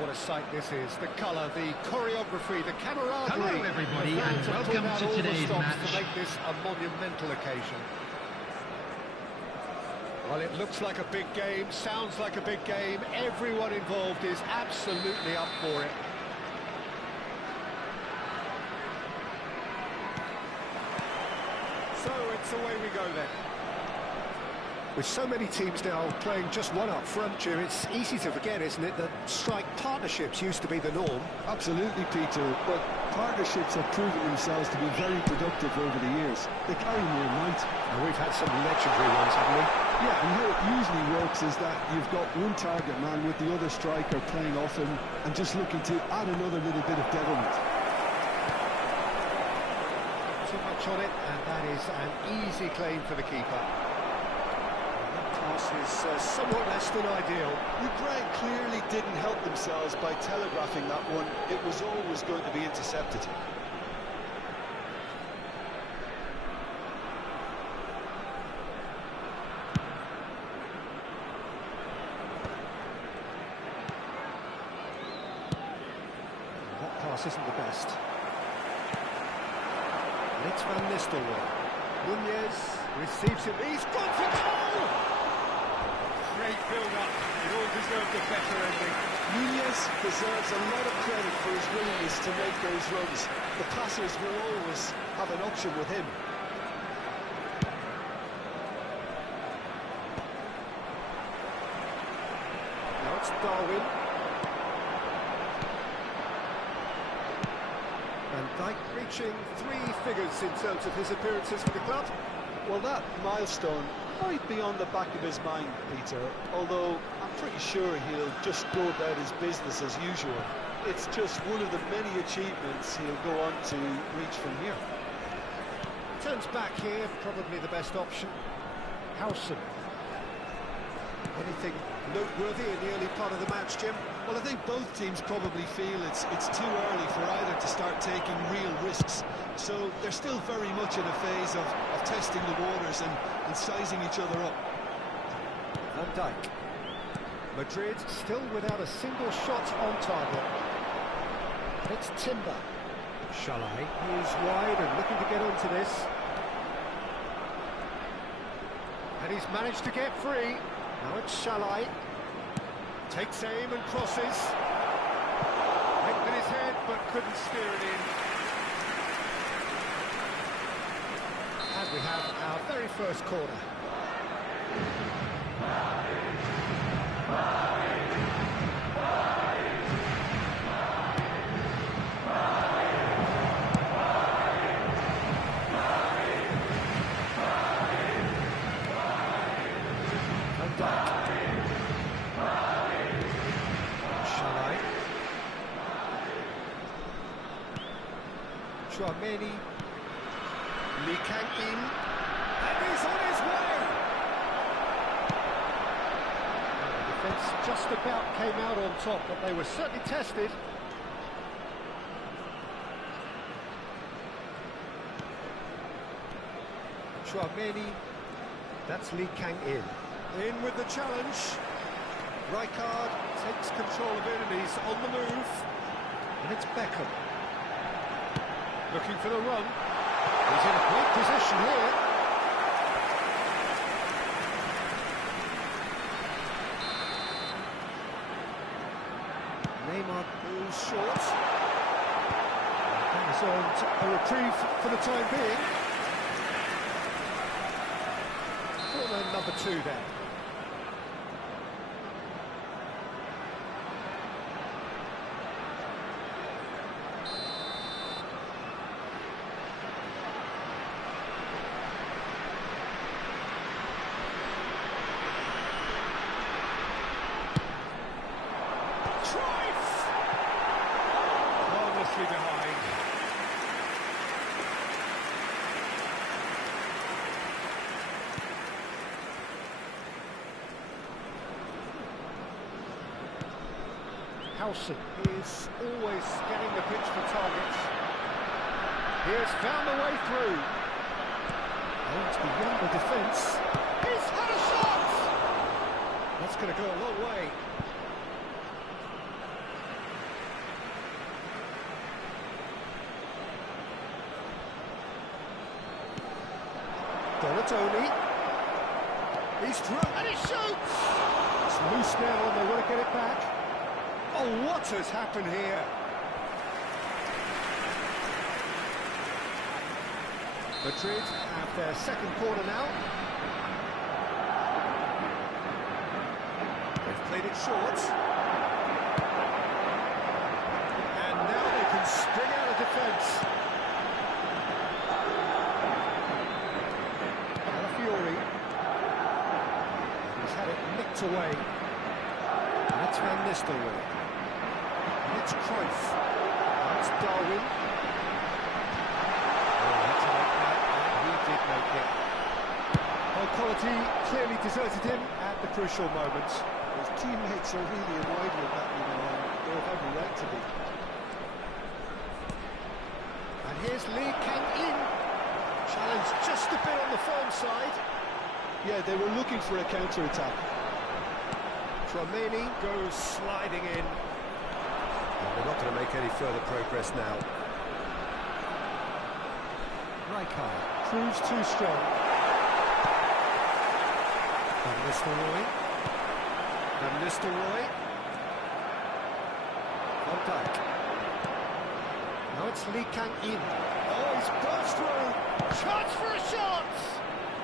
what a sight this is. The colour, the choreography, the camaraderie. Hello everybody and welcome to today's match. To make this a monumental occasion. Well, it looks like a big game, sounds like a big game. Everyone involved is absolutely up for it. So it's away we go then. With so many teams now playing just one up front, Jim, it's easy to forget, isn't it, that strike partnerships used to be the norm? Absolutely, Peter, but partnerships have proven themselves to be very productive over the years. They carry more might. And we've had some legendary ones, haven't we? Yeah, and how it usually works is that you've got one target man with the other striker playing off him and just looking to add another little bit of devilment. Too much on it, and that is an easy claim for the keeper. Is somewhat less than ideal. Ukraine clearly didn't help themselves by telegraphing that one. It was always going to be intercepted. That pass isn't the best. And it's Van Nistelrooy. Nunez receives it. He's gone for goal! Great build-up. It all deserved a better ending. Nunez deserves a lot of credit for his willingness to make those runs. The passers will always have an option with him. Now it's Darwin. Van Dijk reaching 3 figures in terms of his appearances for the club. Well, that milestone might be on the back of his mind, Peter, although I'm pretty sure he'll just go about his business as usual. It's just one of the many achievements he'll go on to reach from here. Turns back here, probably the best option. Howson. Anything noteworthy in the early part of the match, Jim? Well, I think both teams probably feel it's too early for either to start taking real risks. So they're still very much in a phase of testing the waters and sizing each other up. Van Dijk. Madrid still without a single shot on target. It's Timber. Shalai. He is wide and looking to get onto this. And he's managed to get free. Now it's Shalai. Takes aim and crosses. Hit with his head, but couldn't steer it in. And we have our very first corner. Van Dijk. Shalai. Chouameni. Lee Kang-in. And he's on his way! The defence just about came out on top, but they were certainly tested. Chouameni. That's Lee Kang-in. In with the challenge. Rijkaard takes control of it and he's on the move. And it's Beckham. Looking for the run. He's in a great position here. Neymar goes short. That is on a reprieve for the time being. Corner number 2 then. Harmlessly behind. Howson is always getting the pitch for targets. He has found a way through. Oh, it's beyond the defence. He's had a shot! That's going to go a long way. Donatoni. He's through, and he shoots! It's loose now, and they want to get it back. Oh, what has happened here? Madrid have their second corner now. They've played it short. And now they can spring out of defence. Calafiori. He's had it nicked away. And it's Van Nistelrooy. And it's Cruyff. And it's Darwin. Make it. Well, quality clearly deserted him at the crucial moments. His teammates are really annoyed with that, you know, and they have every right to be. And here's Lee Kang-in. Challenge just a bit on the firm side. Yeah, they were looking for a counter-attack. Tramini goes sliding in. Well, they're not going to make any further progress now. Rijkaard proves too strong. Van Nistelrooy. Van Nistelrooy. Van Dijk. Now it's Lee Kang-in. Oh, he's burst through. Chance for a shot!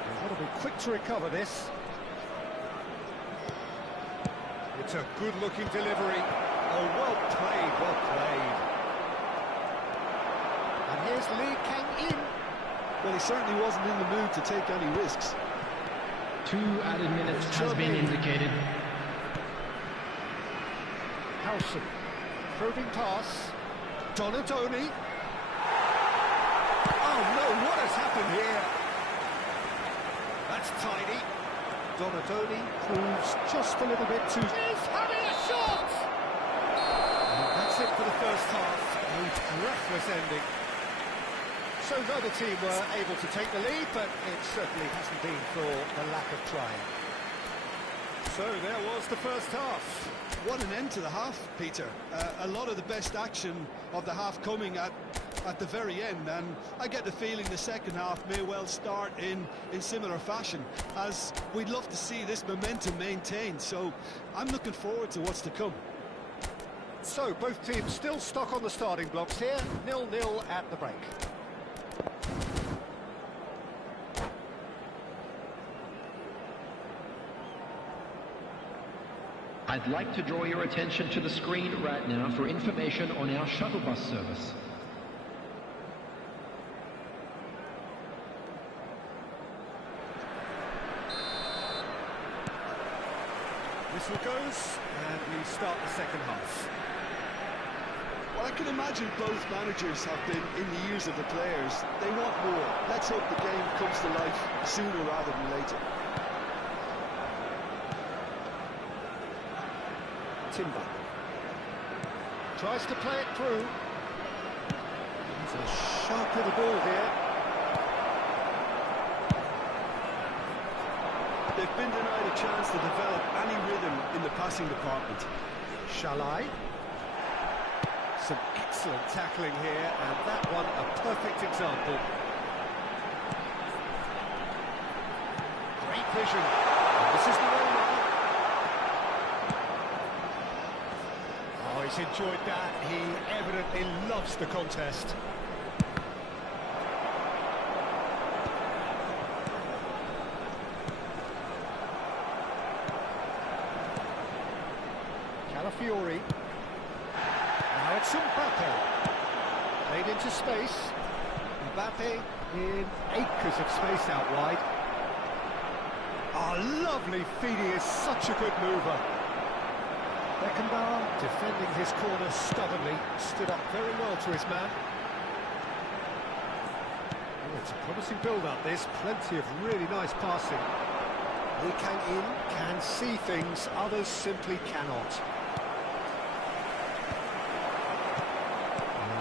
They've got to be quick to recover this. It's a good-looking delivery. Oh, well played, well played. And here's Lee Kang-in. Well, he certainly wasn't in the mood to take any risks. 2 added minutes has been indicated. Howson, probing pass. Donatoni. Oh no, what has happened here? That's tidy. Donatoni proves just a little bit too... He's having a shot! And that's it for the first half. A breathless ending. So neither team were able to take the lead, but it certainly hasn't been for the lack of trying. So there was the first half. What an end to the half, Peter. A lot of the best action of the half coming at the very end, and I get the feeling the second half may well start in similar fashion, as we'd love to see this momentum maintained. So I'm looking forward to what's to come. So both teams still stuck on the starting blocks here, 0-0 at the break. I'd like to draw your attention to the screen right now for information on our shuttle bus service. Whistle goes, and we start the second half. Well, I can imagine both managers have been in the ears of the players. They want more. Let's hope the game comes to life sooner rather than later. Timber tries to play it through. It's a sharp little ball here. They've been denied a chance to develop any rhythm in the passing department. Shalai. Some excellent tackling here, and that one a perfect example. Great vision. And this is the way now. Oh, he's enjoyed that. He evidently loves the contest. Calafiori. Now it's Mbappe. Played into space. Mbappe in acres of space out wide. Oh, lovely feed. He is such a good mover. Beckenbauer defending his corner stubbornly. Stood up very well to his man. Oh, it's a promising build-up, this. Plenty of really nice passing. Lee Kang-in can see things others simply cannot.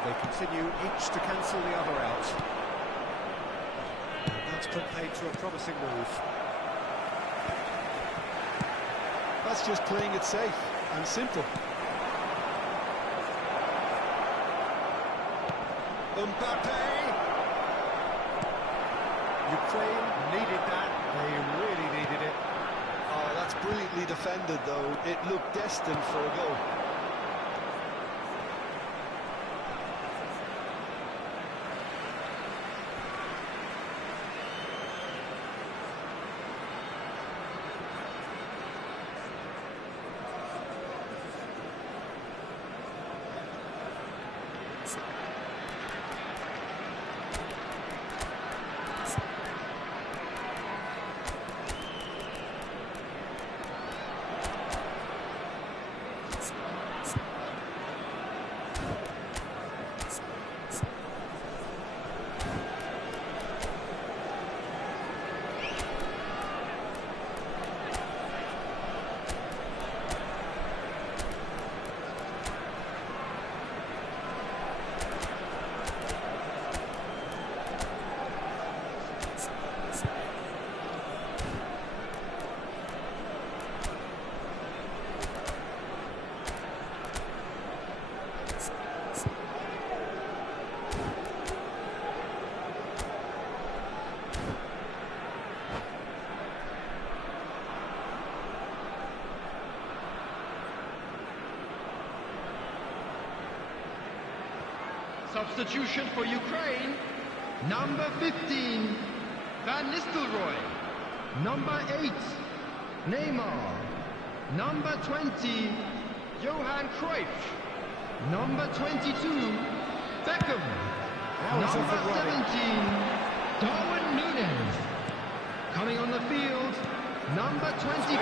They continue each to cancel the other out. And that's put paid to a promising move. That's just playing it safe and simple. Mbappe! Ukraine needed that. They really needed it. Oh, that's brilliantly defended, though. It looked destined for a goal. Substitution for Ukraine, number 15, Van Nistelrooy. Number 8, Neymar. Number 20, Johan Cruyff. Number 22, Beckham. Number 17, Darwin Núñez. Coming on the field, number 24,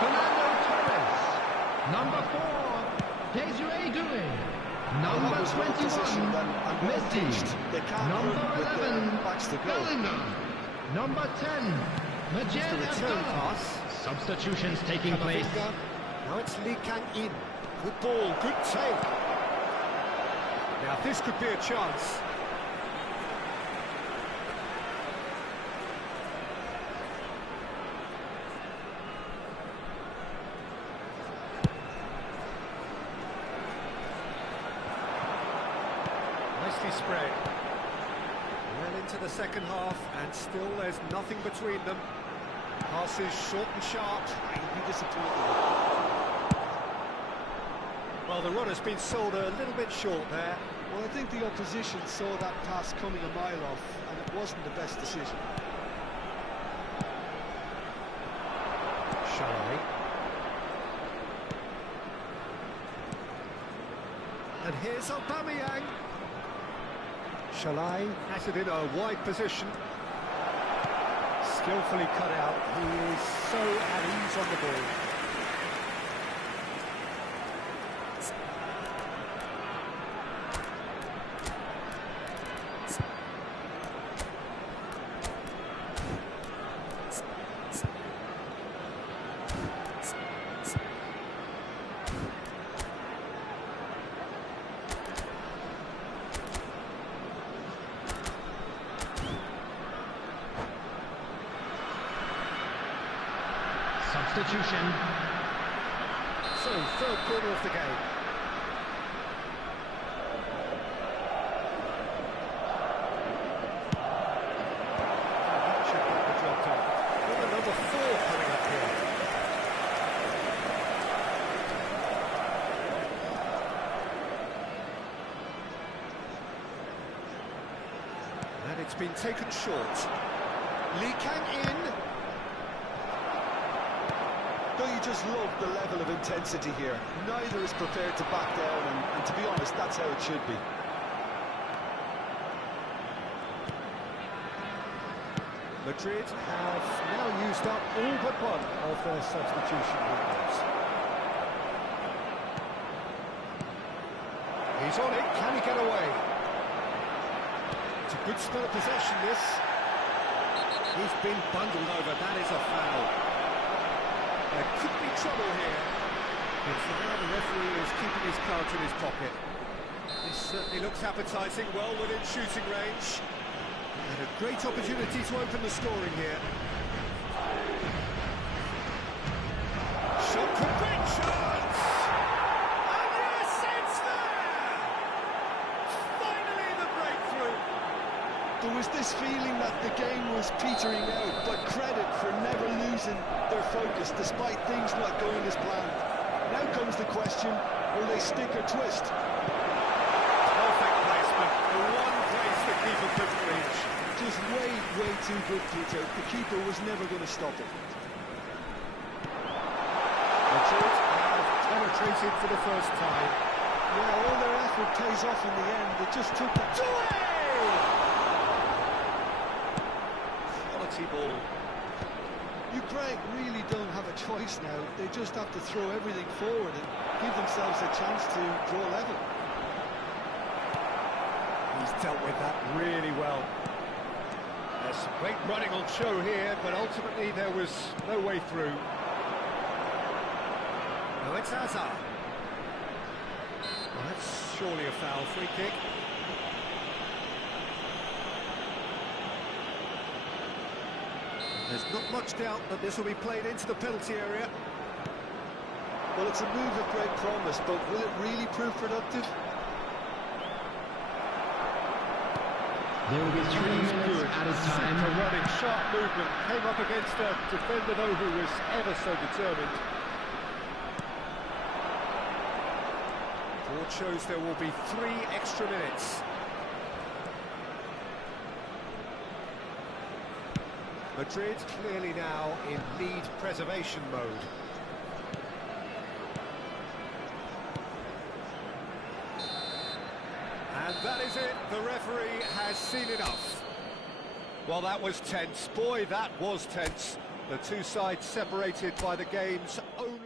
Fernando Torres. Number 4, Desiree Doué. Number 21, Messi. Number 11, Bellingham. Number 10, Majed Abdullah. Substitutions taking place. Now it's Lee Kang-in. Good ball, good take. Now this could be a chance. Nicely spread. Well into the second half, and still there's nothing between them. Passes short and sharp. He'll be disappointed. Well, the run has been sold a little bit short there. Well, I think the opposition saw that pass coming a mile off, and it wasn't the best decision. Shalai. And here's Aubameyang. Shalai has it in a wide position. Skillfully cut out. He is so at ease on the ball. Substitution. So, third corner of the game. That should get the job done. Got another 4 coming up here. And it's been taken short. Lee Kang-in. Don't you just love the level of intensity here? Neither is prepared to back down, and to be honest, that's how it should be. Madrid have now used up all but one of their substitution windows. He's on it, can he get away? It's a good spell of possession, this. He's been bundled over, that is a foul. There could be trouble here. But for now, the referee is keeping his cards in his pocket. This certainly looks appetising, well within shooting range. And a great opportunity to open the scoring here. Shot could be chance! And yes, it's there! Finally the breakthrough! There was this feeling that the game was petering out, but credit for never losing their focus despite things not going as planned. Now comes the question, will they stick or twist? Perfect placement, the one place the keeper couldn't reach. Just way too good, Peter. The keeper was never going to stop it. Madrid have penetrated for the first time. Yeah, all their effort pays off in the end. They just took it. Quality ball. Ukraine really don't have a choice now. They just have to throw everything forward and give themselves a chance to draw level. He's dealt with that really well. There's some great running on show here, but ultimately there was no way through. Now it's Hazard. Well, that's surely a foul. Free kick. There's not much doubt that this will be played into the penalty area. Well, it's a move of great promise, but will it really prove productive? There will be 3 minutes out of time. Super running, sharp movement, came up against a defender though who was ever so determined. Board shows there will be 3 extra minutes. Madrid clearly now in lead preservation mode. And that is it, the referee has seen enough. Well, that was tense. Boy, that was tense. The two sides separated by the game's only...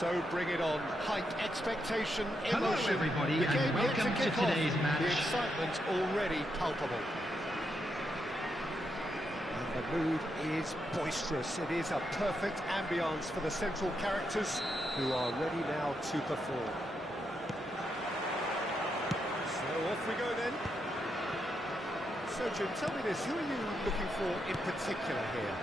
So bring it on. Height, expectation, Hello, emotion. everybody, The game and welcome yet to to kick off. today's match. The excitement already palpable. And the mood is boisterous. It is a perfect ambience for the central characters who are ready now to perform. So off we go then. So Jim, tell me this, who are you looking for in particular here?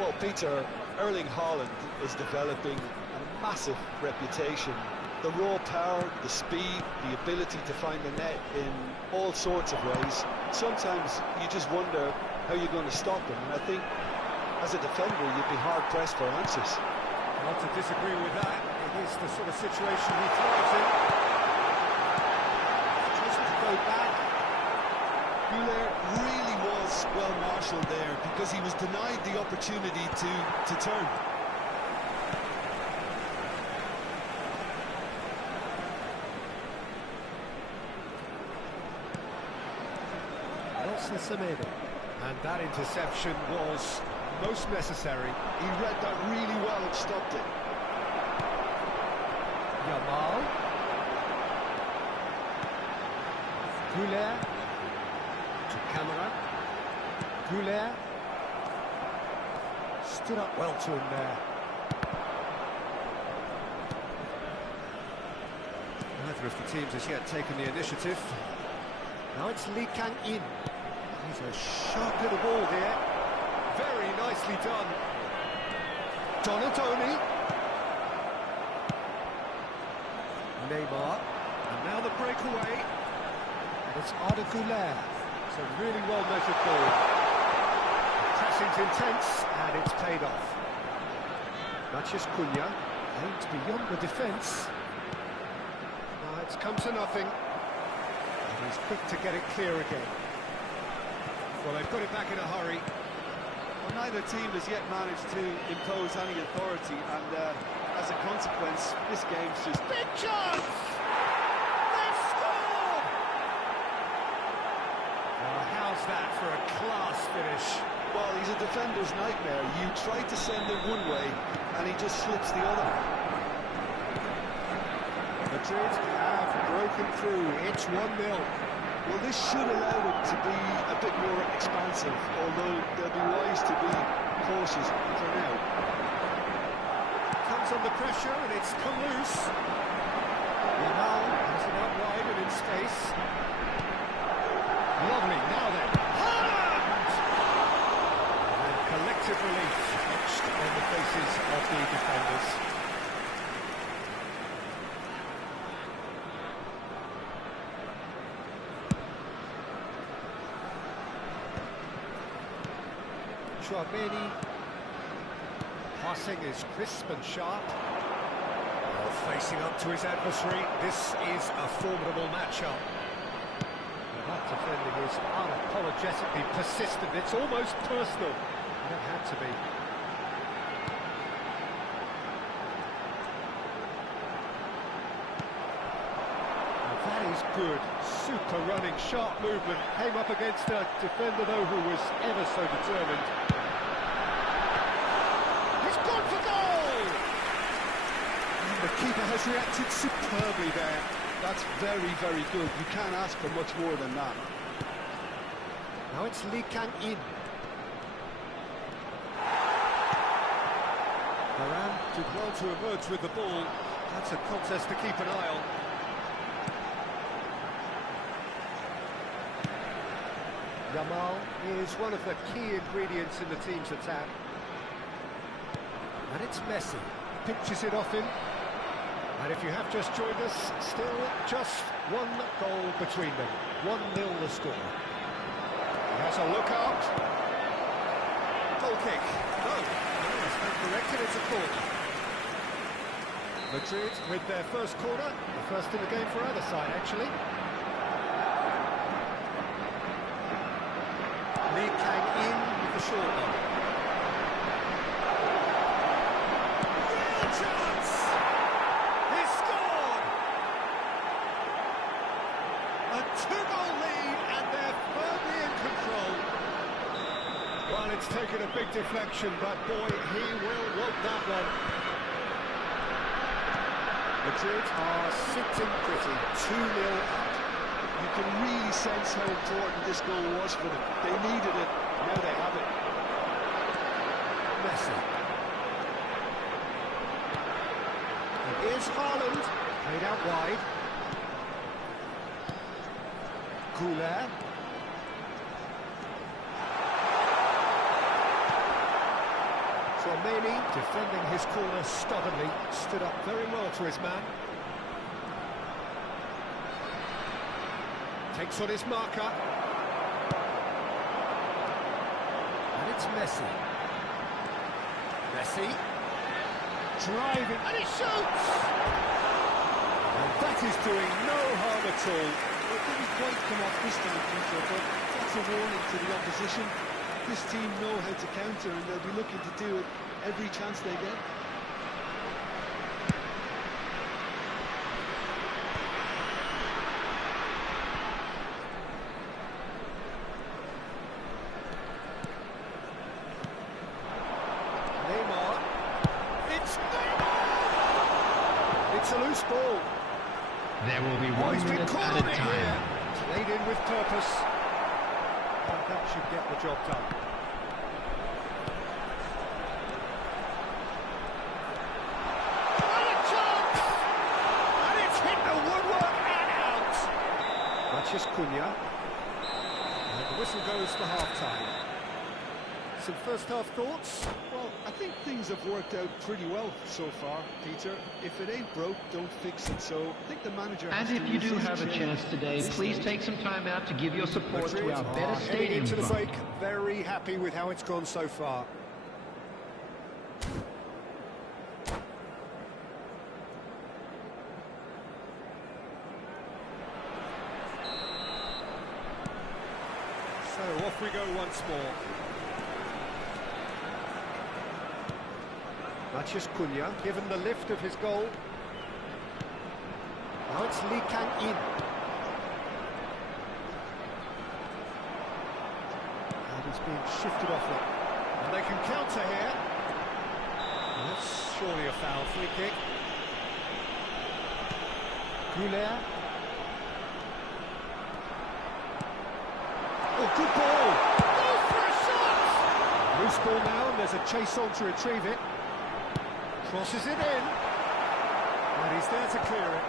Well, Peter, Erling Haaland is developing a massive reputation. The raw power, the speed, the ability to find the net in all sorts of ways. Sometimes you just wonder how you're going to stop him, and I think as a defender you'd be hard-pressed for answers. Not to disagree with that. It is the sort of situation he thrives in. Just to go back. Güler really was well marshalled there because he was denied the opportunity to turn. Nelson Semedo. And that interception was most necessary. He read that really well and stopped it. Yamal. Güler. To camera. Güler. Stood up well to him there. Neither of the teams has yet taken the initiative. Now it's Lee Kang-in. He's a sharp little ball here. Very nicely done. Donatoni. Neymar. And now the breakaway. And it's Arda Güler. It's a really well-measured ball. Pressing's intense, and it's paid off. Matheus Cunha aimed beyond the defence. Now it's come to nothing. And he's quick to get it clear again. Well, they put it back in a hurry. Well, neither team has yet managed to impose any authority, and as a consequence, this game's just... Big chance! They've scored! Well, how's that for a class finish? Well, he's a defender's nightmare. You try to send him one way, and he just slips the other. Madrid have broken through. It's 1-0. Well, this should allow them to be a bit more expansive, although they'll be wise to be cautious for now. Comes under pressure and it's come loose. Yamal has it out wide and in space. Lovely, now then. Haaland! And collective relief etched on the faces of the defenders. Chouameni. Passing is crisp and sharp. Well, facing up to his adversary, this is a formidable matchup. That defending is unapologetically persistent. It's almost personal. And it had to be. Well, that is good. Super running, sharp movement. Came up against a defender, though, who was ever so determined. For goal! The keeper has reacted superbly there. That's very, very good. You can't ask for much more than that. Now it's Lee Kang-in. Varane did well to emerge with the ball. That's a contest to keep an eye on. Yamal is one of the key ingredients in the team's attack. And it's Messi, pinches it off him. And if you have just joined us, still just one goal between them. 1-0 the score. He has a look out. Goal kick. No, it's been corrected, it's a corner. Madrid with their first corner, the first in the game for either side, actually. Lee Kang-in with the short one. Chance! He scored! A 2-goal lead, and they're firmly in control. Well, it's taken a big deflection, but boy, he will want that one. Madrid are sitting pretty, 2-0 up. You can really sense how important this goal was for them. They needed it, now they have it. Messi. And here's Haaland, played out wide. Goulet. Romani, defending his corner stubbornly, stood up very well to his man. Takes on his marker. And it's Messi. Messi. Driving, and he shoots! And that is doing no harm at all. It didn't quite come off this time, Peter, but that's a warning to the opposition. This team know how to counter, and they'll be looking to do it every chance they get. Neymar. It's Neymar! It's a loose ball. There will be Oh, 1 he's been minute caught added on it time. here. Played in with purpose. And that should get the job done. And a chance! And it's hit the woodwork and out! Mathias Cunha. And the whistle goes for half-time. Some first-half thoughts? Well, I think things have worked out pretty well so far, Peter. If it ain't broke, don't fix it. So I think the manager has And to if you use do his have a change. chance today, please take some time out to give your support to our better heading stadium into the fund. break. Very happy with how it's gone so far. So off we go once more. Mathias Cunha, given the lift of his goal. Now it's Lee Kang-in. And he's being shifted off it. And they can counter here. And that's surely a foul, free kick. Goulet. Oh, good ball! Goes for a shot! Loose ball now, and there's a chase on to retrieve it. Crosses it in. And he's there to clear it.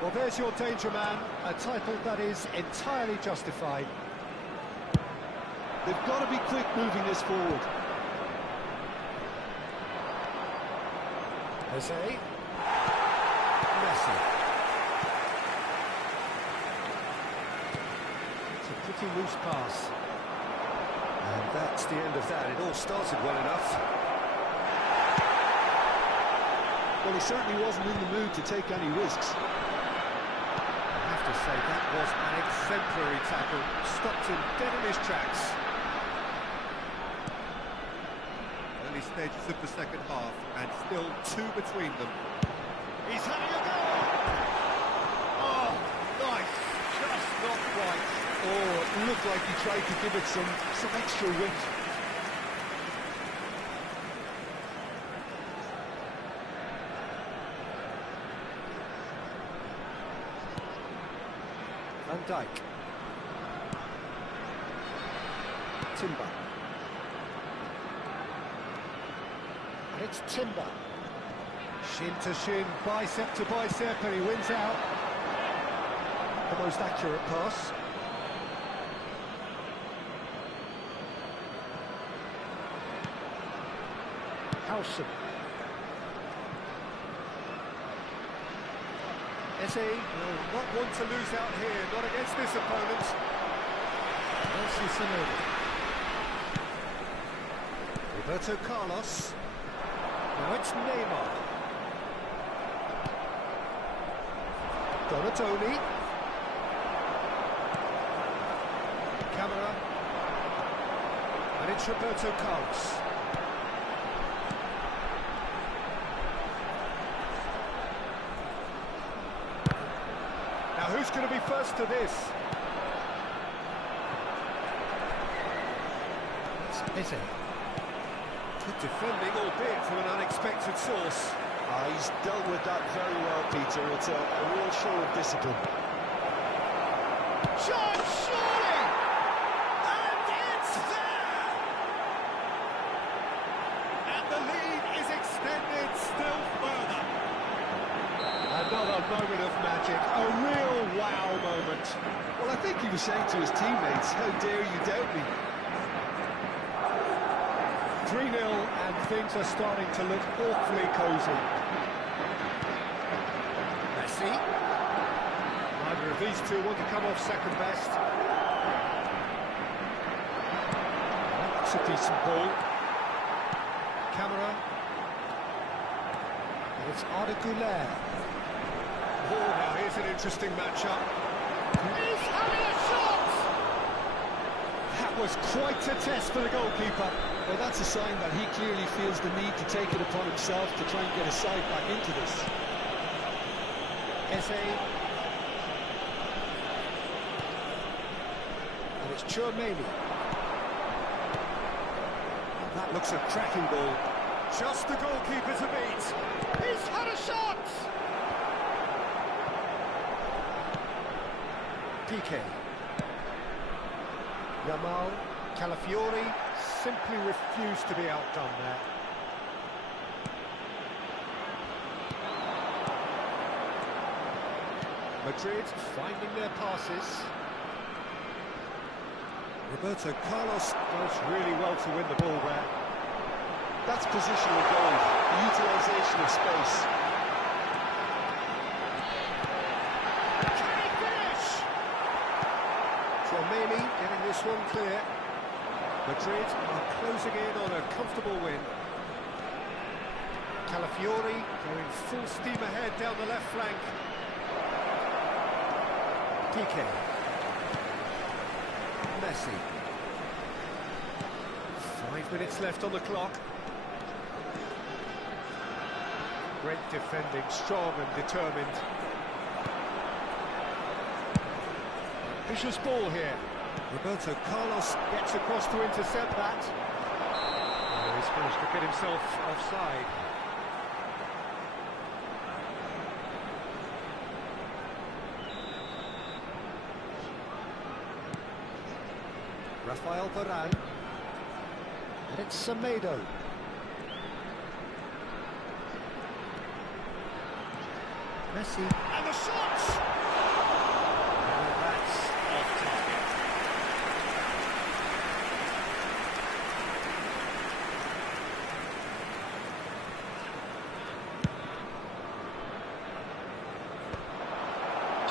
Well, there's your danger man, a title that is entirely justified. They've got to be quick moving this forward. Jose. Messi. It's a pretty loose pass. And that's the end of that. It all started well enough. Well, he certainly wasn't in the mood to take any risks. I have to say, that was an exemplary tackle. Stopped him dead in his tracks. Early stages of the second half, and still 2 between them. He's having a go! Oh, nice! Just not quite. Oh, it looked like he tried to give it some extra width. Van Dijk. Timber. And it's Timber. Shin to shin, bicep to bicep, and he wins out. The most accurate pass. Howson. Eze will not want to lose out here, not against this opponent. Elsie Sonoda. Roberto Carlos. Now it's Neymar. Donatoni. Camera. And it's Roberto Carlos. Now who's going to be first to this? It's Eze. Good defending, albeit from an unexpected source. He's dealt with that very well, Peter. It's a real show of discipline. Shot, surely! And it's there! And the lead is extended still further. Another moment of magic, a real wow moment. Well, I think he was saying to his teammates, how dare you doubt me? 3-0 and things are starting to look awfully cosy. Messi. Neither of these two want to come off second best. That's a decent ball. Camera. And it's Arda Güler. Oh, now here's an interesting matchup. He's having a shot! That was quite a test for the goalkeeper. Well, that's a sign that he clearly feels the need to take it upon himself to try and get his side back into this. Eze. And it's Chouameni. That looks a cracking ball. Just the goalkeeper to beat. He's had a shot! PK. Yamal, Calafiori simply refused to be outdone there. Madrid finding their passes. Roberto Carlos does really well to win the ball there. That's positional goal, the utilisation of space. Can he finish? Chouameni getting this one clear. Madrid are closing in on a comfortable win. Calafiori going full steam ahead down the left flank. PK. Messi. 5 minutes left on the clock. Great defending, strong and determined. Vicious ball here. Roberto Carlos gets across to intercept that. Oh, he's managed to get himself offside. Rafael Varane. And it's Semedo. Messi. And the shot! And that's off target.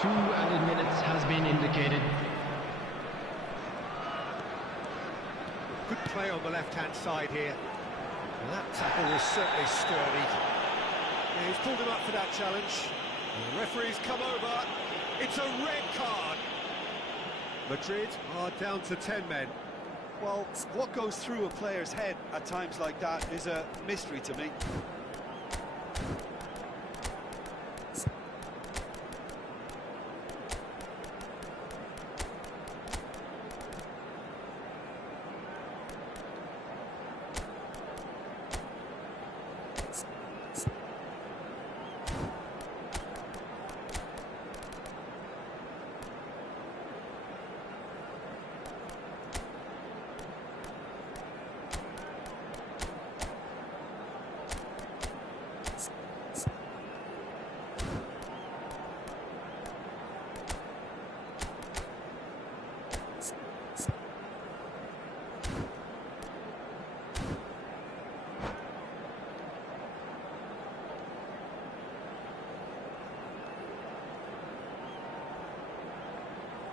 Two added minutes has been indicated. Good play on the left-hand side here. And that tackle was certainly sturdy. Yeah, he's pulled him up for that challenge. And the referee's come over. It's a red card. Madrid are down to 10 men. Well, what goes through a player's head at times like that is a mystery to me.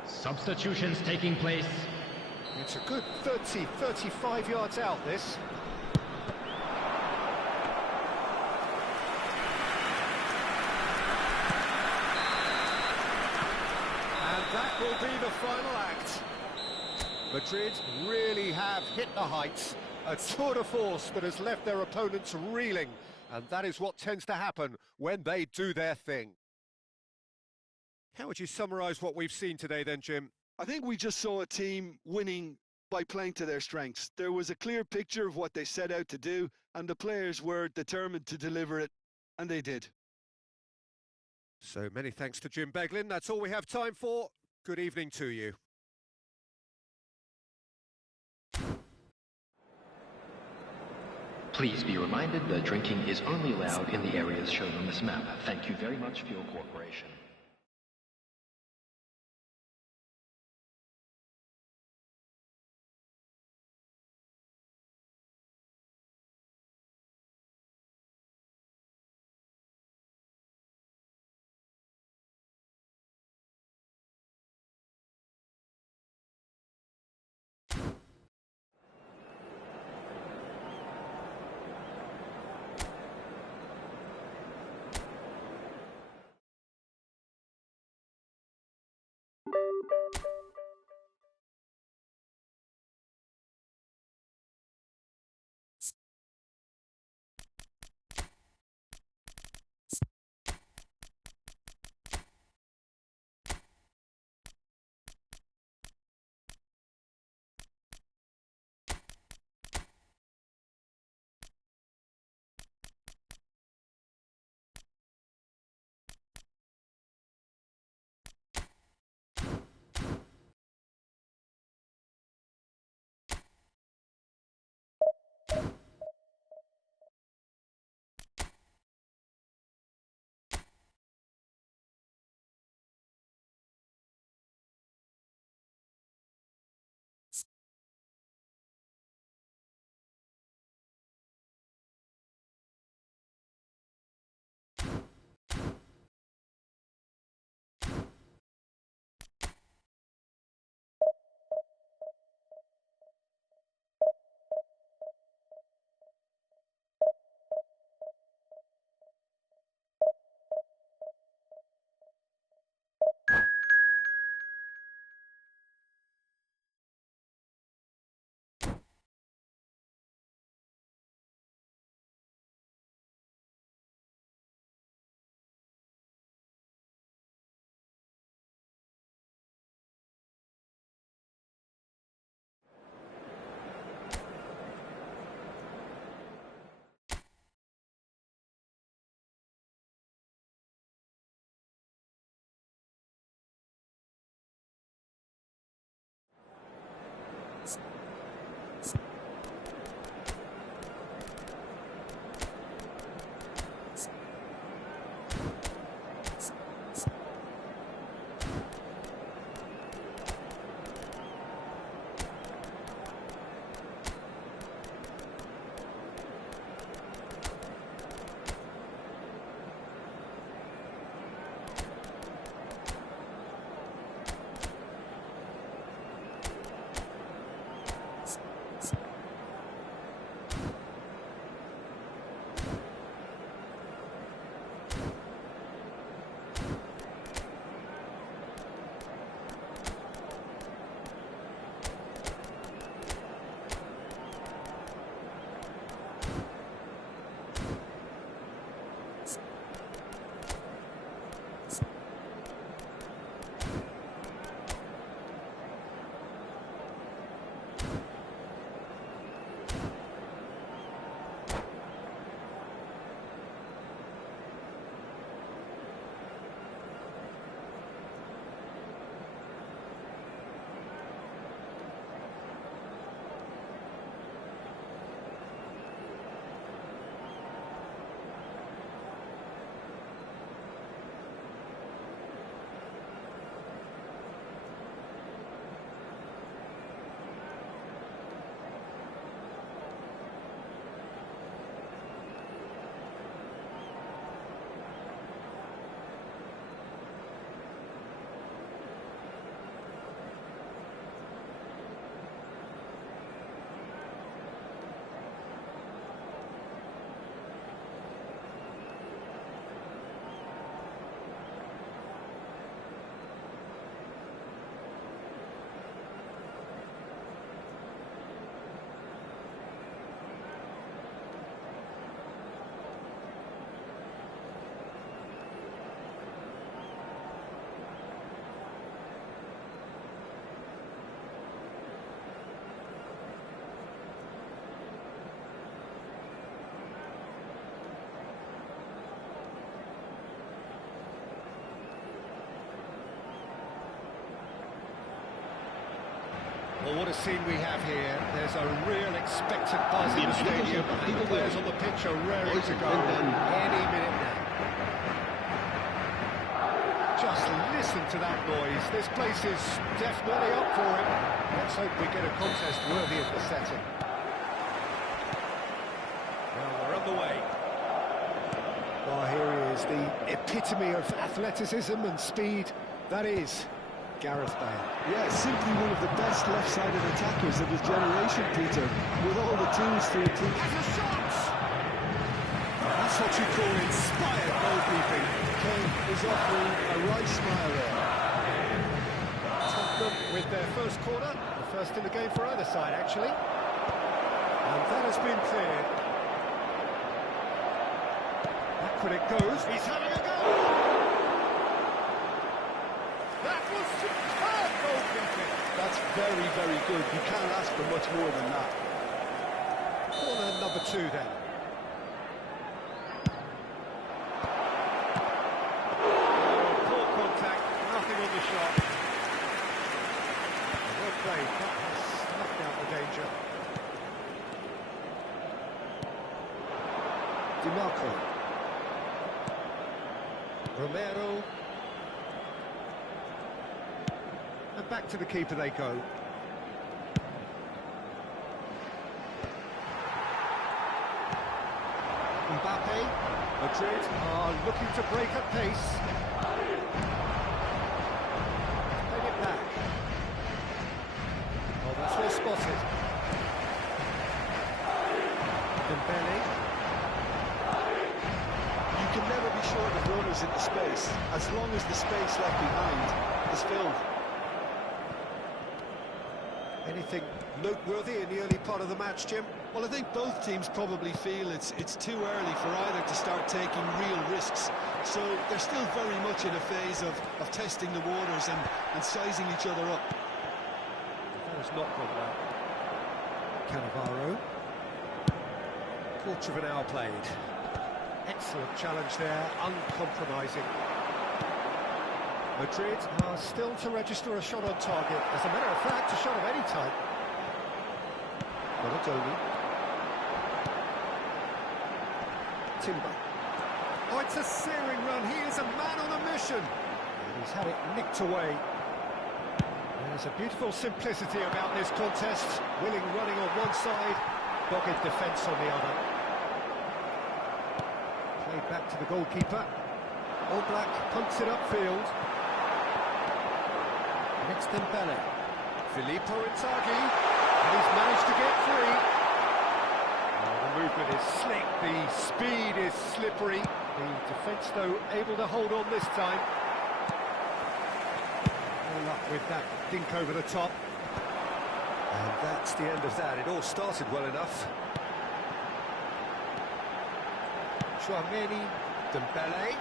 Substitutions taking place. It's a good 30, 35 yards out, this. And that will be the final act. Madrid really have hit the heights. A tour de force that has left their opponents reeling. And that is what tends to happen when they do their thing. How would you summarise what we've seen today then, Jim? I think we just saw a team winning by playing to their strengths. There was a clear picture of what they set out to do, and the players were determined to deliver it. And they did. So many thanks to Jim Beglin. That's all we have time for. Good evening to you. Please be reminded that drinking is only allowed in the areas shown on this map. Thank you very much for your cooperation. Well, what a scene we have here. There's a real expectant buzz in the stadium, and the players on the pitch are raring to go any minute now. Just listen to that noise. This place is definitely up for it. Let's hope we get a contest worthy of the setting. Well, we're on the way. Well, here he is, the epitome of athleticism and speed. That is Gareth Bale. Yeah, simply one of the best left-sided attackers of his generation, Peter, with all the tools to it. Has a shot! That's what you call inspired goalkeeping. Kane is offering a right smile there. Tottenham with their first corner, the first in the game for either side, actually. And that has been cleared. Back when it goes, he's having a go! That was superb goalkeeping! That's very, very good. You can't ask for much more than that. Corner number 2 then. Poor contact, nothing on the shot. Well played, that has snuffed out the danger. DiMarco. Romero. And back to the keeper they go. Mbappe. Madrid are looking to break at pace. Playing it back. Oh, that's well spotted. Dembele. You can never be short of runners in the space, as long as the space left behind is filled. Anything noteworthy in the early part of the match, Jim? Well, I think both teams probably feel it's too early for either to start taking real risks. So they're still very much in a phase of testing the waters and sizing each other up. That has not gone well. Cannavaro. Quarter of an hour played. Excellent challenge there, uncompromising. Madrid are still to register a shot on target. As a matter of fact, a shot of any type. Bonatoni. Timber. Oh, it's a searing run. He is a man on a mission. And he's had it nicked away. There's a beautiful simplicity about this contest. Willing running on one side, dogged defence on the other. Played back to the goalkeeper. Oblak punts it upfield. Next Dembele. Filippo Inzaghi. And he's managed to get free. Oh, the movement is slick, the speed is slippery. The defence, though, able to hold on this time. No luck with that dink over the top. And that's the end of that. It all started well enough. Chouameni, Dembele.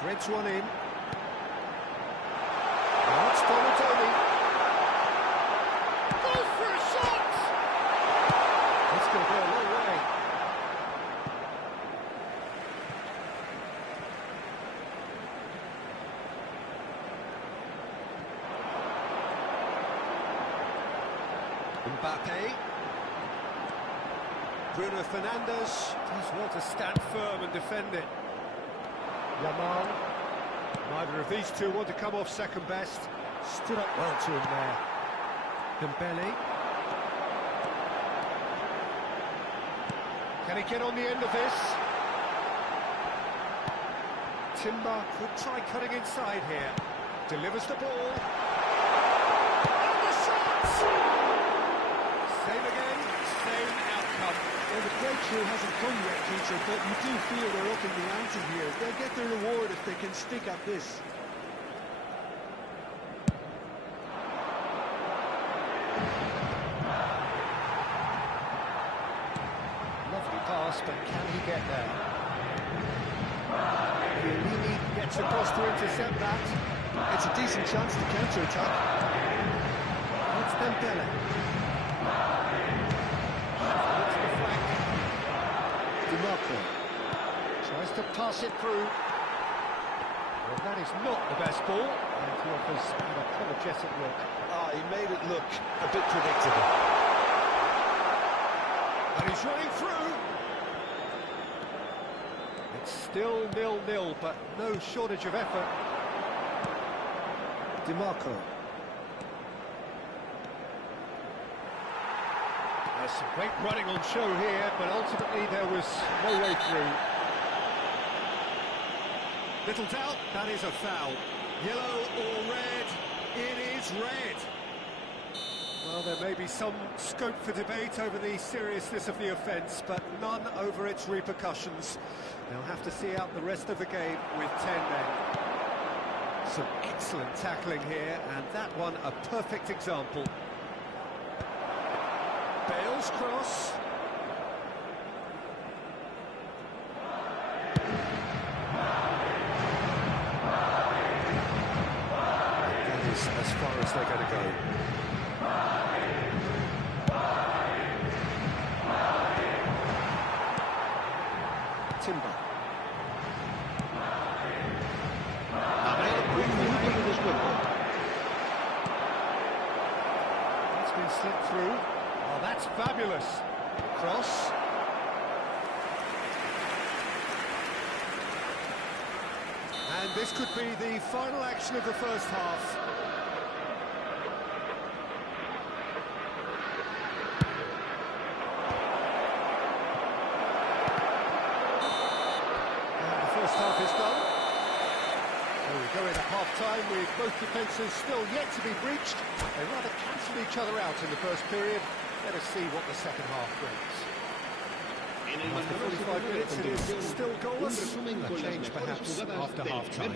Threads one in. Now it's Bonatoni. Goes for a shot! It's going to go a long way. Mbappe. Bruno Fernandes does well to stand firm and defend it. Yamal. Neither of these two want to come off second best. Stood up well to him there. Dembele. Can he get on the end of this? Timber could try cutting inside here. Delivers the ball. And the shot! Same again, same outcome. Well, the breakthrough hasn't come yet, Peter, but you do feel they're up in the ante here. They'll get their reward if they can stick at this. Lovely pass, but can he get there? Chiellini gets across to intercept that. It's a decent chance to counter-attack. It's Dembele. DiMarco tries to pass it through. Well, that is not the best ball, and he offers an apologetic look. Ah, he made it look a bit predictable. And he's running through. It's still 0-0, but no shortage of effort. DiMarco. There's some great running on show here, but ultimately there was no way through. Little doubt, that is a foul. Yellow or red? It is red. Well, there may be some scope for debate over the seriousness of the offence, but none over its repercussions. They'll have to see out the rest of the game with 10 men. Some excellent tackling here, and that one a perfect example. Bale's cross. That is as far as they're going to go. Timber. It's been slipped through. Oh, that's fabulous. Cross. And this could be the final action of the first half. And the first half is done. So we go in at half-time with both defences still yet to be breached. They rather cancelled each other out in the first period. Let us see what the second half brings. After 45 minutes, it is still goalless. A change perhaps after half-time.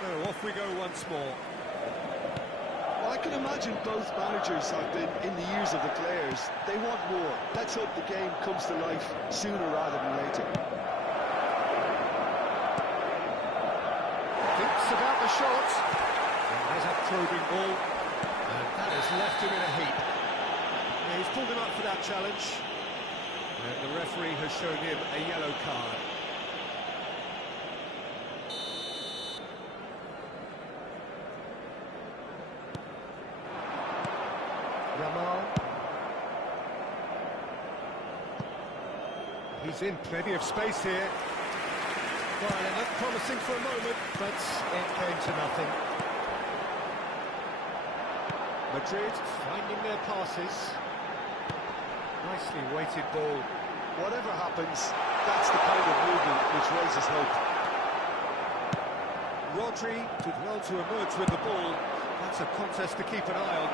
So off we go once more. Well, I can imagine both managers have been in the ears of the players. They want more. Let's hope the game comes to life sooner rather than later. Thinks about the shot. And there's a probing ball. And that has left him in a heap. Yeah, he's pulled him up for that challenge. And the referee has shown him a yellow card. He's in plenty of space here. Well, it looked promising for a moment, but it came to nothing. Madrid finding their passes. Nicely weighted ball. Whatever happens, that's the kind of movement which raises hope. Rodri did well to emerge with the ball. That's a contest to keep an eye on.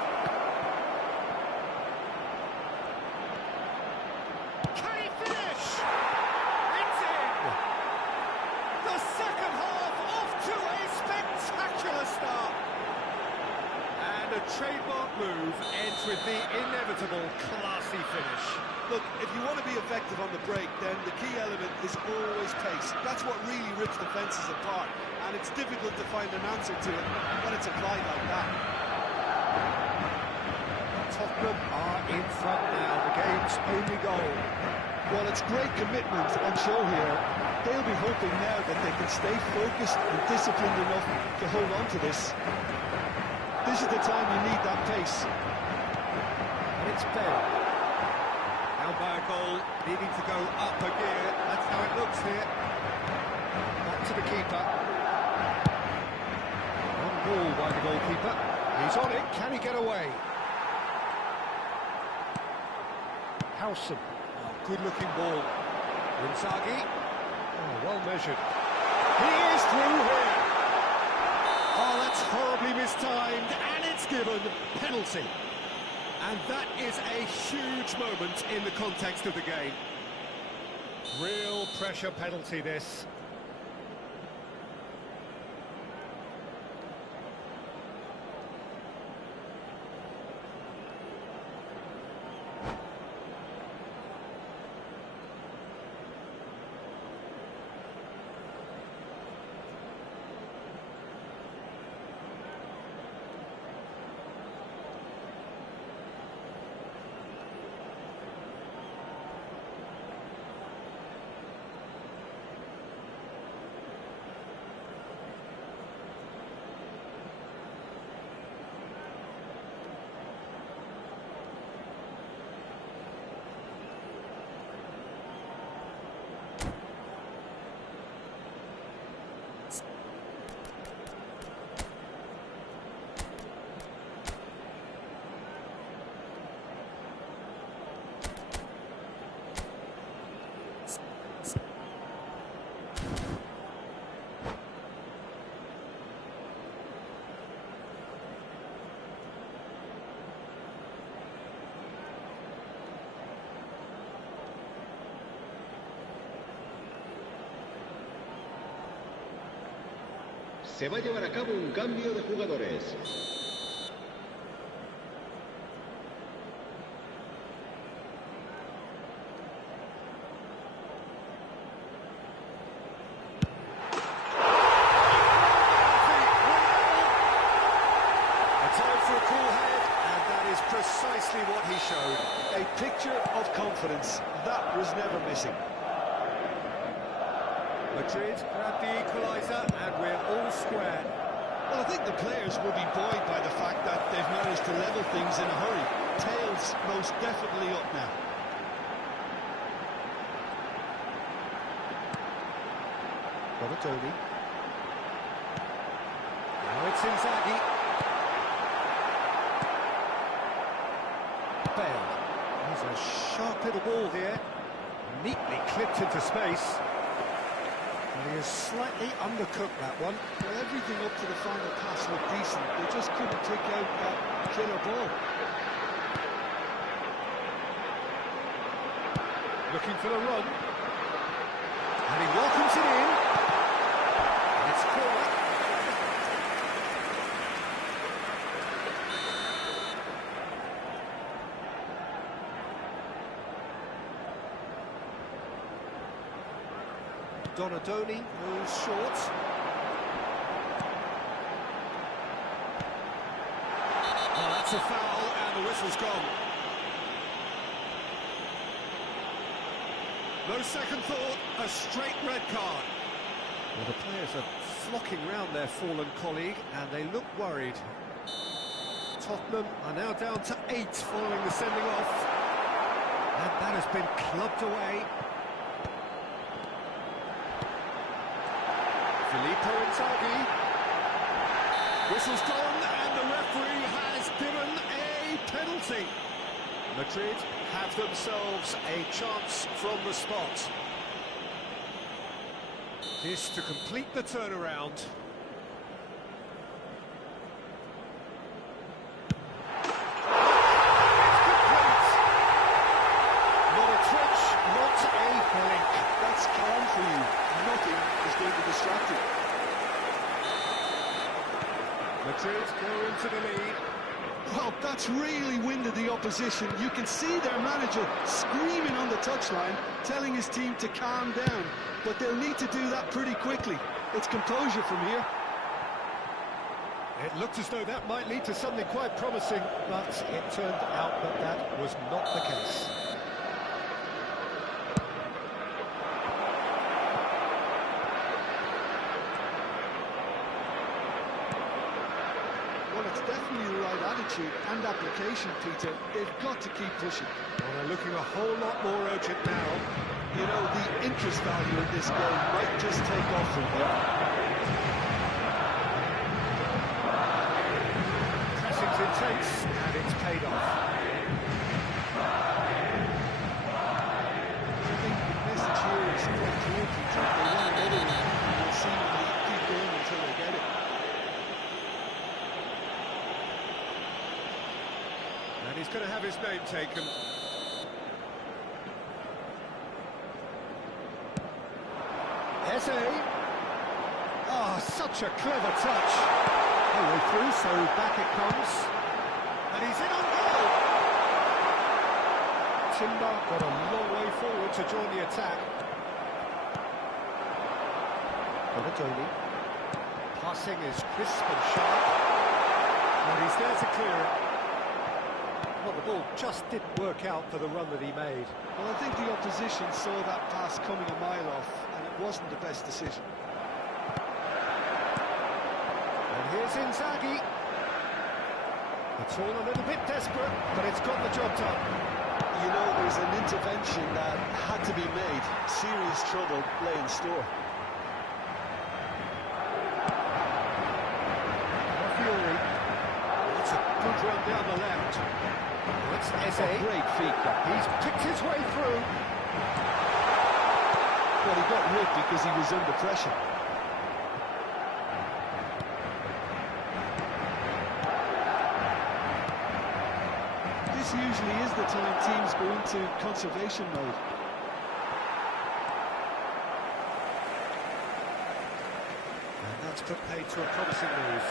Trademark move ends with the inevitable classy finish. Look, if you want to be effective on the break, then the key element is always pace. That's what really rips defences apart, and it's difficult to find an answer to it when it's applied like that. Tottenham are in front now, the game's only goal. Well, it's great commitment on show here. They'll be hoping now that they can stay focused and disciplined enough to hold on to this. This is the time you need that pace. And it's Bale. Now by a goal, needing to go up a gear. That's how it looks here. Back to the keeper. On ball by the goalkeeper. He's on it. Can he get away? Howson. Oh, good-looking ball. Inzaghi. Oh, well measured. He is through here. Oh, that's horribly mistimed, and it's given penalty. And that is a huge moment in the context of the game. Real pressure penalty, this. Se va a llevar a cabo un cambio de jugadores. Precisely what he showed. A picture of confidence. That was never missing. Madrid grab the equaliser and we're all square. Well, I think the players will be buoyed by the fact that they've managed to level things in a hurry. Tails most definitely up now. Donatoni. Now it's Inzaghi. Bale. He's a sharp little ball here. Neatly clipped into space. And he has slightly undercooked that one. Well, everything up to the final pass looked decent. They just couldn't take out that killer ball. Looking for the run. And he welcomes it in. And it's corner. Donatoni moves short. Oh, that's a foul, and the whistle's gone. No second thought, a straight red card. Well, the players are flocking round their fallen colleague, and they look worried. Tottenham are now down to 8 following the sending off. And that has been clubbed away. Filippo Inzaghi. Whistle's gone, and the referee has given a penalty. Madrid have themselves a chance from the spot. This to complete the turnaround. Not a twitch, not a blink. That's calm for you. Nothing is going to distract you. Madrid go into the lead. Well, that's really winded the opposition. You can see their manager screaming on the touchline, telling his team to calm down. But they'll need to do that pretty quickly. It's composure from here. It looked as though that might lead to something quite promising, but it turned out that that was not the case. Well, it's definitely the right attitude and application, Peter. They've got to keep pushing. Well, they're looking a whole lot more urgent now. You know, the interest value in this game might just take off from here. Pressing's intense, and it's paid off. going to have his name taken. Eze. Oh, such a clever touch. All the way through, so back it comes. And he's in on goal. Timber got a long way forward to join the attack. Bonatoni. Passing is crisp and sharp. And he's there to clear it. Well, the ball just didn't work out for the run that he made. Well, I think the opposition saw that pass coming a mile off, and it wasn't the best decision. And here's Inzaghi. It's all a little bit desperate, but it's got the job done. You know, there's an intervention that had to be made. Serious trouble lay in store. Fury. It's a good run down the left. That's Eze. Great feet. He's picked his way through. Well, he got ripped because he was under pressure. This usually is the time teams go into conservation mode. And that's put paid to a promising move.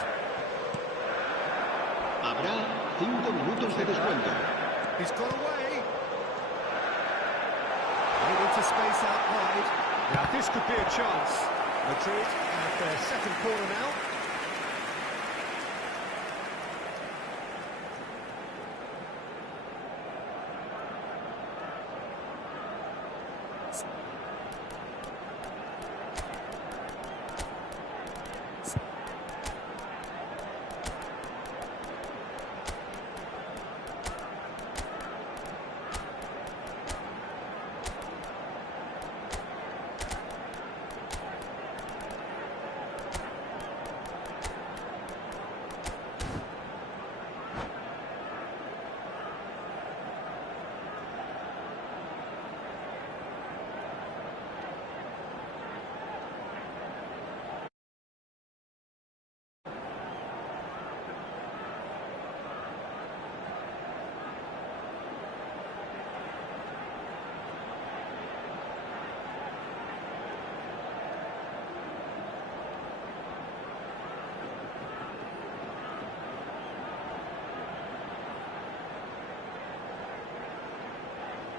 Habrá 5 minutos de descuento. He's got away. Made into space out wide. Now this could be a chance. Madrid have their second corner now.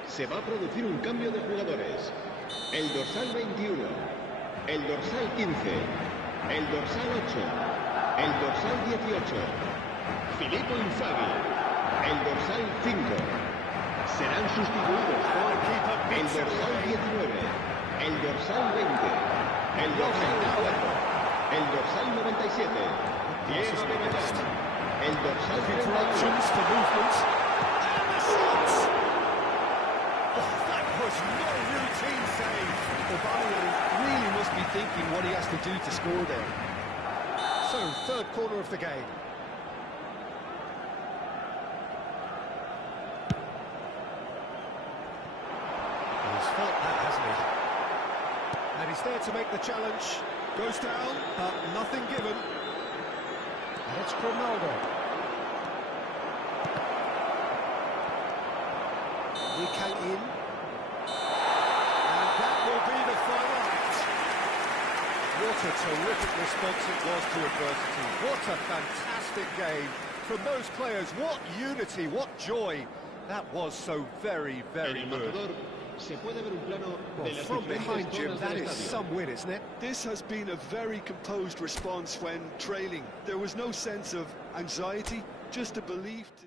Se va a producir un cambio de jugadores. El dorsal 21, el dorsal 15, el dorsal 8, el dorsal 18, Filippo Inzaghi, el dorsal 5. Serán sustituidos por el dorsal 19, el dorsal 20, el dorsal 4, el dorsal 97, Diego Benedetto, el dorsal 31. Was no routine save. Well, really must be thinking what he has to do to score there. So, third corner of the game. He's felt that, hasn't he? And he's there to make the challenge. Goes down, but nothing given. And it's Ronaldo. He came in. What a terrific response it was to adversity. What a fantastic game from those players. What unity, what joy. That was so very, very good. Well, from behind, Jim, that is some win, isn't it? This has been a very composed response when trailing. There was no sense of anxiety, just a belief to...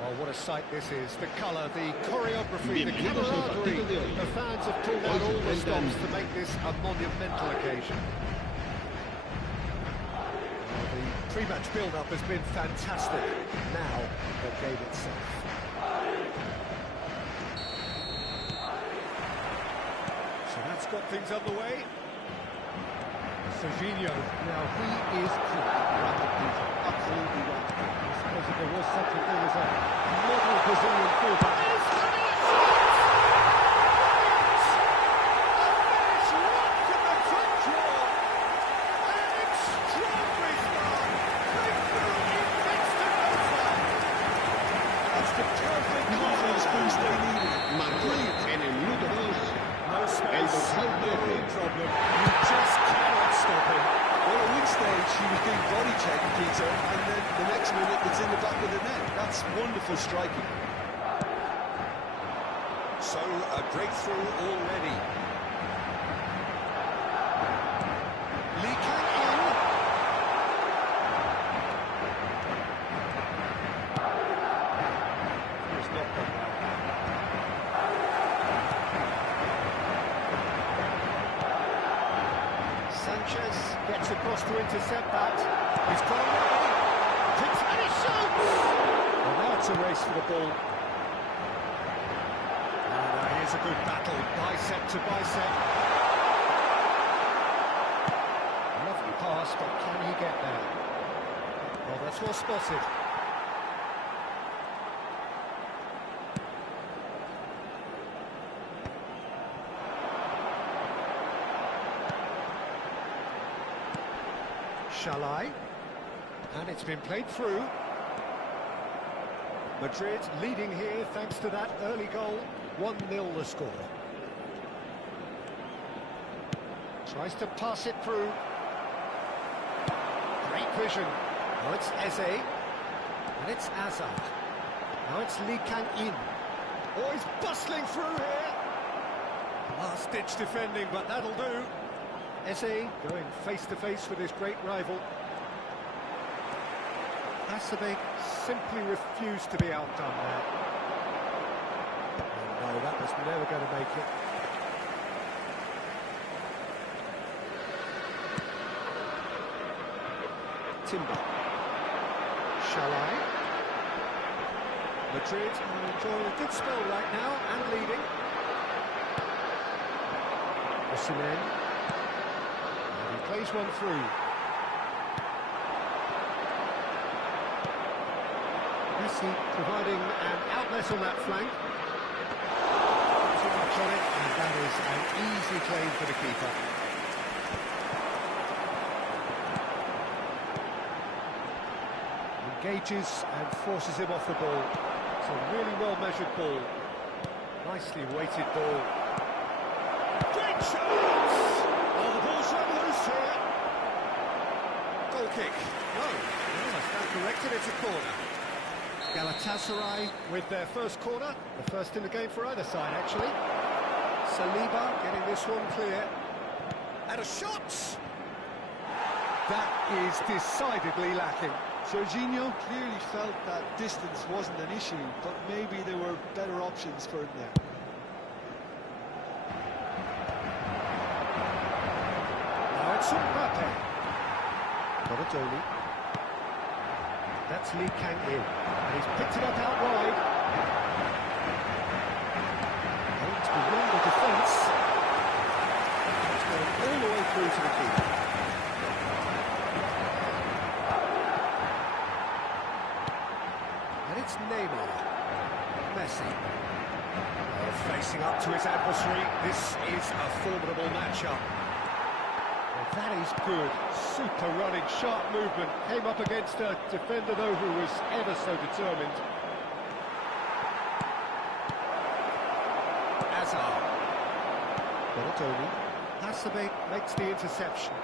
Well, what a sight this is. The colour, the choreography, the Bienvenidos al camaraderie. partido de hoy. The fans have pulled out all the stops to make this a monumental occasion. Well, the pre-match build-up has been fantastic. Now, the game itself. So that's got things underway. Serginho, now he is absolutely right. I suppose if there was such a thing as a model Brazilian fullback. That's the perfect confidence boost they needed. Marcó en el minuto 2 No space, el dorsal no 13. problem. You just cannot stop him. Well, at one stage he was doing body check, Peter, and then the next minute it's in the back of the net. That's wonderful striking. So, a breakthrough already. Lee Kang-in. It's not gone well. Sanchez gets across to intercept that. He's got away. And he shoots! Well, now it's a race for the ball. Here's a good battle, bicep to bicep. Lovely pass, but can he get there? Well, that's well spotted. Shalai, and it's been played through. Madrid leading here thanks to that early goal. 1-0 the score. Tries to pass it through. Great vision. Now it's Eze. And it's Azar. Now it's Lee Kang-in. Oh, he's bustling through here. Last-ditch defending, but that'll do. Eze going face-to-face with his great rival. Hasebe simply refused to be outdone there. Oh, no, that was never going to make it. Timber. Shalai. Madrid are enjoying a good spell right now and leading. Osimhen. And he plays one through. Messi providing an outlet on that flank. Too much on it, and that is an easy claim for the keeper. Engages and forces him off the ball. It's a really well-measured ball. Nicely weighted ball. Great chance! Oh, the ball's run loose here. Goal kick. No, I stand corrected, it's a corner. Galatasaray with their first corner, the first in the game for either side, actually. Saliba getting this one clear. And a shot! That is decidedly lacking. Serginho clearly felt that distance wasn't an issue, but maybe there were better options for him there. Now it's Mbappe. Boratoli. That's Lee Kang-in. And he's picked it up out wide. And it's beyond the defence. It's going all the way through to the keeper. And it's Neymar. Messi. Oh, facing up to his adversary. This is a formidable matchup. Well, that is good. Super running, sharp movement. Came up against a defender, though, who was ever so determined. Azar. Boratoli. Hasebe makes the interception.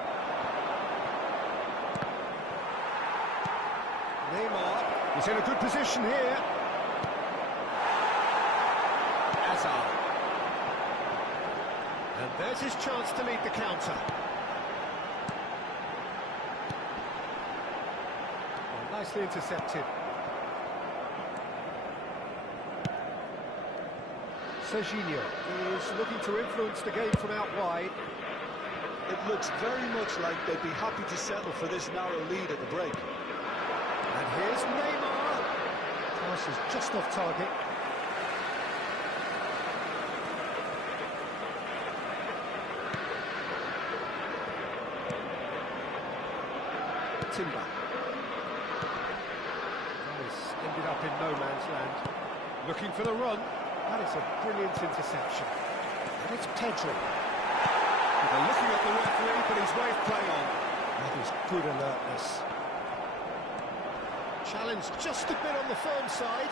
Neymar. He's in a good position here. Azar. And there's his chance to lead the counter. Well, nicely intercepted. Serginho is looking to influence the game from out wide. It looks very much like they'd be happy to settle for this narrow lead at the break. And here's Neymar. Pass is just off target. Timber. Ended up in no man's land. Looking for the run. That is a brilliant interception. And it's Pedro. They're looking at the referee, but he's waved play on. That is good alertness. Challenge just a bit on the firm side.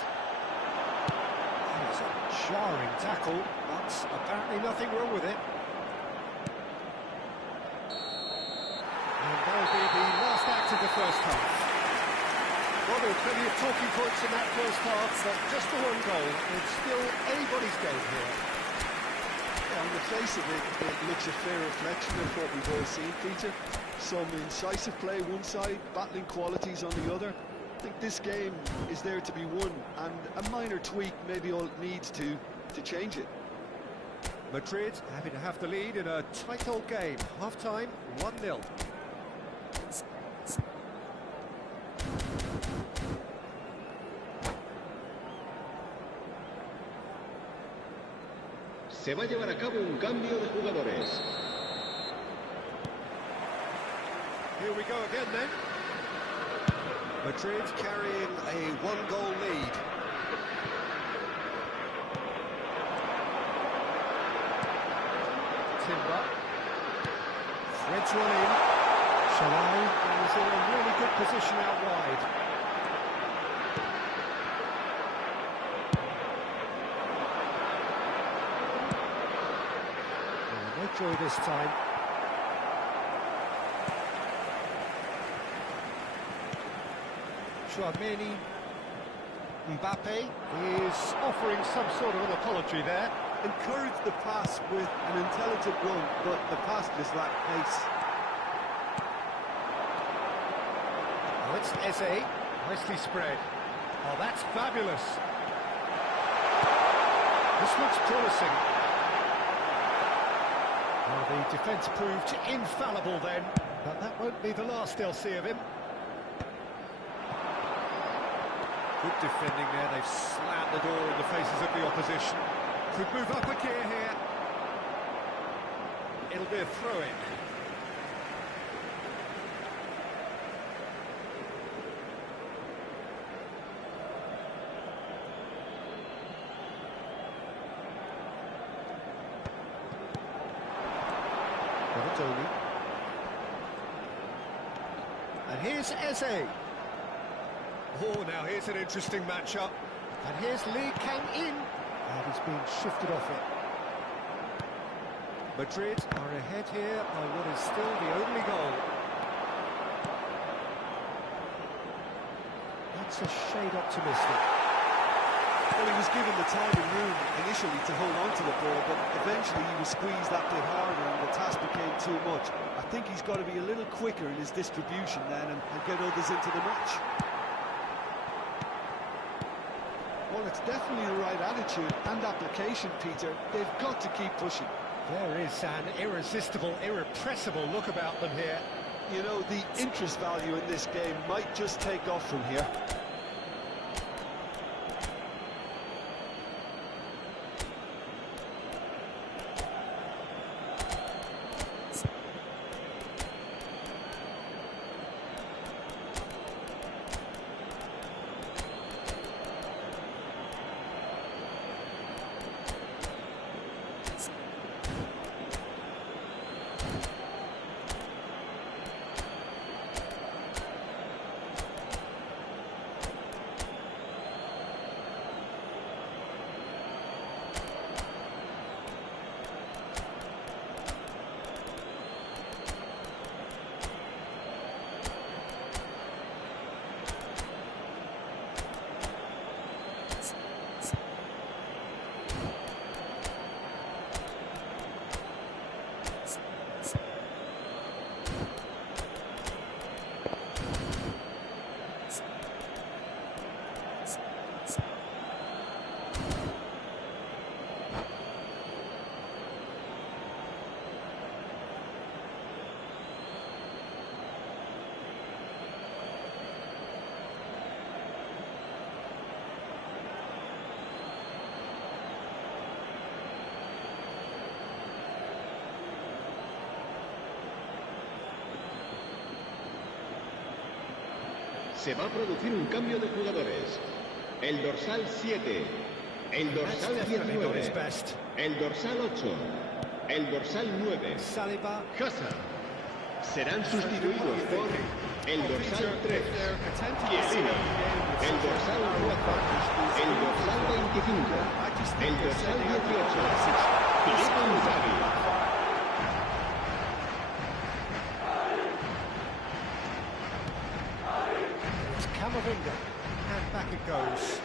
That is a jarring tackle, but apparently nothing wrong with it. And that'll be the last act of the first half. Well, there were plenty of talking points in that first half, but just the one goal. It's still anybody's game here. Yeah, on the face of it, it looks a fair reflection of what we've all seen, Peter. Some incisive play one side, battling qualities on the other. I think this game is there to be won, and a minor tweak may be all it needs to change it. Madrid having to have the lead in a tight old game. Half-time, 1-0. Se va a llevar a cabo un cambio de jugadores. Here we go again then. Madrid carrying a one-goal lead. Timber. Threads one in. Shalai is in a really good position out wide. No joy this time. Chouameni. Mbappe is offering some sort of an apology there. Encourage the pass with an intelligent run, but the pass just lacked pace. Oh, it's Eze. Nicely spread. Oh, that's fabulous. This looks promising. Well, the defence proved infallible then, but that won't be the last they'll see of him. Good defending there, they've slammed the door in the faces of the opposition. Could move up a gear here. It'll be a throw-in. And here's Eze. Oh, now here's an interesting matchup. And here's Lee Kang-in. And he's been shifted off it. Madrid are ahead here by what is still the only goal. That's a shade optimistic. Well, he was given the time and room initially to hold on to the ball, but eventually he was squeezed that bit harder and the task became too much. I think he's got to be a little quicker in his distribution then and get others into the match. Well, it's definitely the right attitude and application, Peter. They've got to keep pushing. There is an irresistible, irrepressible look about them here. You know, the interest value in this game might just take off from here. Se va a producir un cambio de jugadores. El dorsal 7, el dorsal 19, el dorsal 8, el dorsal 9, Saliba. Hazard. Serán sustituidos por el dorsal 3, Chiellini, el dorsal 4, el dorsal 25, el dorsal 18, Filippo Inzaghi. It's Camavinga, and back it goes.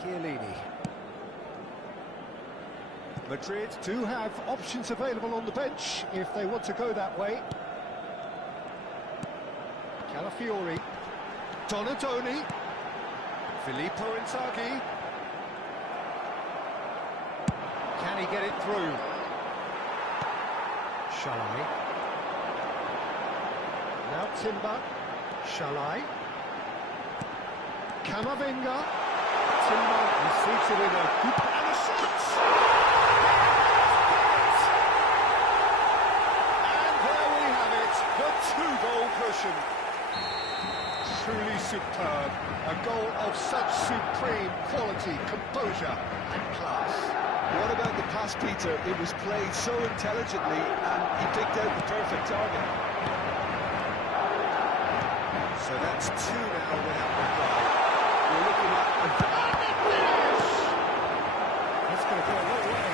Chiellini. Madrid do have options available on the bench if they want to go that way. Calafiori. Donadoni. Filippo Inzaghi. Can he get it through? Shalai. Now Timber. Shalai. Camavinga. Timber receives it in a good and a shot. And there we have it, the two-goal cushion. Truly superb. A goal of such supreme quality, composure and class. What about the pass, Peter? It was played so intelligently and he picked out the perfect target. So that's 2 now without reply. We're looking at a finish! That's going to go a long way.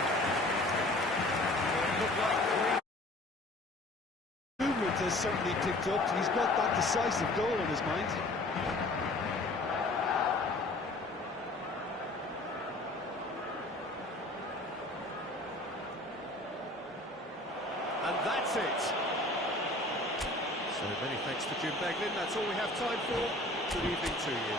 It looked like Movement has certainly picked up. He's got that decisive goal on his mind. And that's it. So many thanks to Jim Beglin. That's all we have time for. Good evening to you.